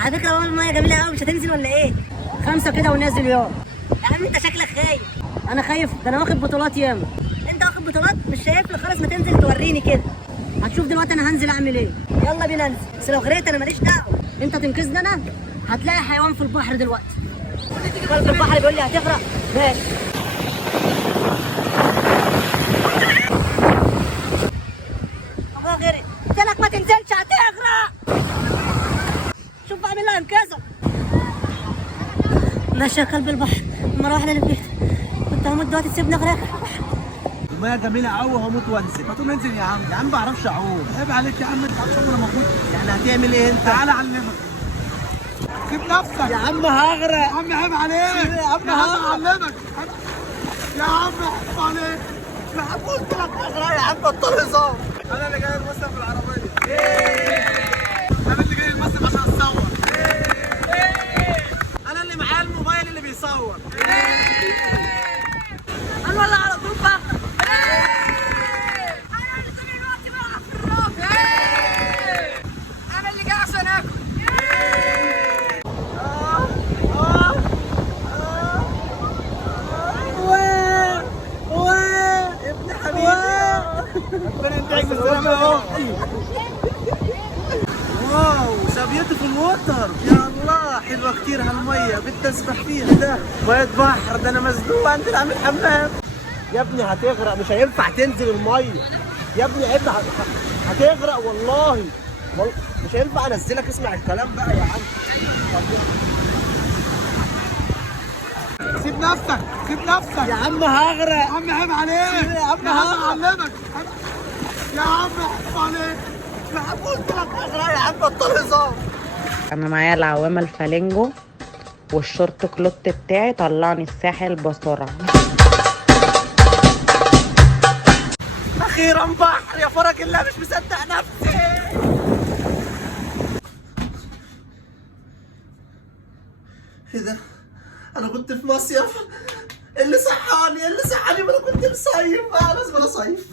على فكره والله الميه جميله قوي، مش هتنزل ولا ايه؟ 5 كده ونازل يوم. يا عم انت شكلك خايف. انا خايف؟ ده انا واخد بطولات ياما. انت واخد بطولات مش شايف لي؟ خلاص ما تنزل توريني كده. هتشوف دلوقتي انا هنزل اعمل ايه. يلا بينا ننزل، بس لو غرقت انا ماليش دعوه. انت تنقذني انا. هتلاقي حيوان في البحر دلوقتي. قلب البحر بيقول لي هتغرق. ماشي. ابويا غرق. قلت لك ما تنزلش هتغرق. شوف بعمل لها انقاذك. ماشي يا قلب البحر، المراحل اللي فيها كنت هموت دلوقتي تسيبني اغرق. الميه جميله قوي وهموت وانزل. ما تقوم انزل يا عم. يا عم ما بعرفش اعوم. عيب عليك يا عم، انت عارف انا موجود. يعني هتعمل ايه انت؟ تعالى اعلمك. سيب نفسك يا عم هغرق. يا عم عيب عليك يا عم، هعلمك يا عم. عيب عليك يا عم، قلت لك اغرق يا عم، بطل هزار. انا اللي جاي المصيف بالعربيه. انا اللي جاي المصيف عشان اتصور. انا اللي معايا الموبايل اللي بيصور. انا ولا على طول بقى. انا اللي جاي عشان اكل. ابن حبيبي ربنا ينتهيك بالسلامة اهو. واو سابيته في الوتر. يا الله حلوة كتير هالمية، بدي اسبح فيها. ده مية بحر، ده انا مزنوق انزل اعمل حمام. يا ابني هتغرق، مش هينفع تنزل المية يا ابني. عيب، هتغرق والله. مش هينفع انزلك. اسمع الكلام بقى يا عم. سيب نفسك، سيب نفسك يا عم هغرق. يا عم عيب عليك يا عم، هعلمك يا عم. عيب عليك يا عم، قلت لك اغرق يا عم، بطل هزار. انا معايا العوامة الفلينجو والشورت كلوت بتاعي، طلعني الساحل بسرعة. اخيرا بحر يا فرج الله، مش مصدق نفسي. ايه ده؟ انا كنت في مصيف. اللي صحاني ما انا كنت مصيف بقى، لازم اصيف.